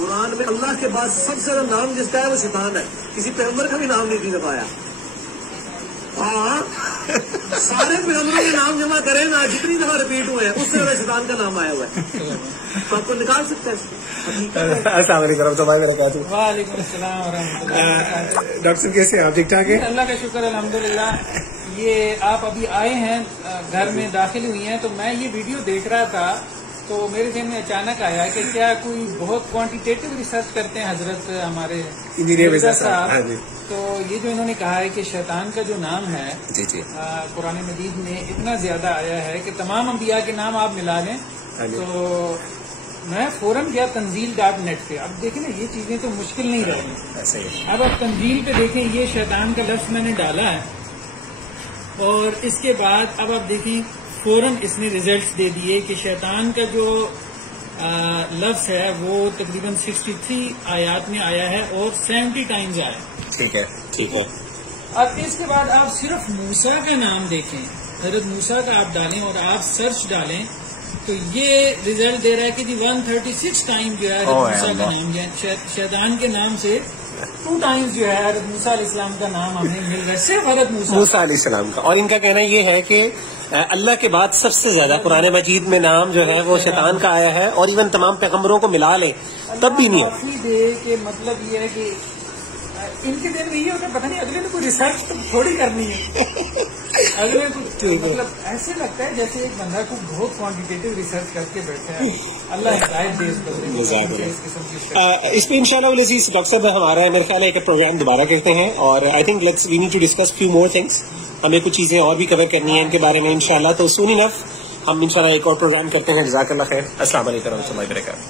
قرآن میں اللہ کے بعد سب سے زیادہ نام جس کا ہے وہ شیطان ہے. کسی پیغمبر کا بھی نام نہیں تھی دفاع. ہاں سارے پیغمبروں کے نام جمع کریں نا, جتنی دفعہ ریپیٹ ہوئے ہیں اس سے زیادہ شیطان کا نام آیا ہوا ہے. تو آپ کو نکال سکتے ہیں. السلام علیکم ورحمۃ اللہ وبرکاتہ. وعلیکم السلام ورحمۃ اللہ. ڈاکٹر صاحب کیسے ہیں آپ؟ ٹھیک ٹھاک ہیں؟ اللہ کا شکر الحمدللہ. یہ آپ ابھی آئے ہیں, گھر میں داخل ہوئی ہیں, تو میں یہ ویڈیو دیکھ رہا تھا تو میرے ذہن میں اچانک آیا کہ کیا کوئی بہت کوانٹیٹیو ریسرچ کرتے ہیں حضرت ہمارے انجینئر صاحب. تو یہ جو انہوں نے کہا ہے کہ شیطان کا جو نام ہے جی جی قرآن مجید میں اتنا زیادہ آیا ہے کہ تمام انبیاء کے نام آپ ملا لیں. تو میں فوراً گیا تنزیل.net پہ. اب دیکھیں نا یہ چیزیں تو مشکل نہیں رہی. اب آپ تنزیل پہ دیکھیں, یہ شیطان کا لفظ میں نے ڈالا ہے اور اس کے بعد اب آپ دیکھیں فوراً اس نے ریزلٹس دے دیے کہ شیطان کا جو لفظ ہے وہ تقریباً 63 آیات میں آیا ہے اور 70 ٹائمز آیا. ٹھیک ہے ٹھیک ہے. اب اس کے بعد آپ صرف موسیٰ کا نام دیکھیں, حضرت موسیٰ کا آپ ڈالیں اور آپ سرچ ڈالیں تو یہ ریزلٹ دے رہا ہے کہ 136 ٹائم جو ہے حضرت موسیٰ کا نام جو ہے شیطان کے نام سے 2 ٹائمز جو ہے حضرت موسیٰ علیہ السلام کا نام ہمیں مل رہا ہے, صرف حضرت موسیٰ علیہ السلام کا. اور ان کا کہنا یہ ہے کہ اللہ کے بعد سب سے زیادہ قرآن مجید میں نام جو ہے وہ شیطان کا آیا ہے, اور ایون تمام پیغمبروں کو ملا لیں تب بھی نہیں کافی دے کہ مطلب یہ ہے کہ ان کے دن میں یہ ہوتا ہے پتہ نہیں اگلے نے کوئی ریسرچ تو تھوڑی کرنی ہے. اگلے کو مطلب ایسے لگتا ہے جیسے ایک بندہ کو بہت کوانٹیٹیو ریسرچ کر کے بیٹھا ہے. اللہ ہدایت دے اس قسم کی. اس پہ انشاءاللہ العزیز ڈاکٹر صاحب ہمارا میرے خیال ہے ایک پروگرام دوبارہ کرتے ہیں, اور I think we need to discuss few more things. ہمیں کچھ چیزیں اور بھی کور کرنی ہیں ان کے بارے میں انشاءاللہ. تو سون انف ہم انشاءاللہ ایک اور پروگرام کرتے ہیں. جزاک اللہ خیر. السلام علیکم ورحمۃ اللہ وبرکاتہ.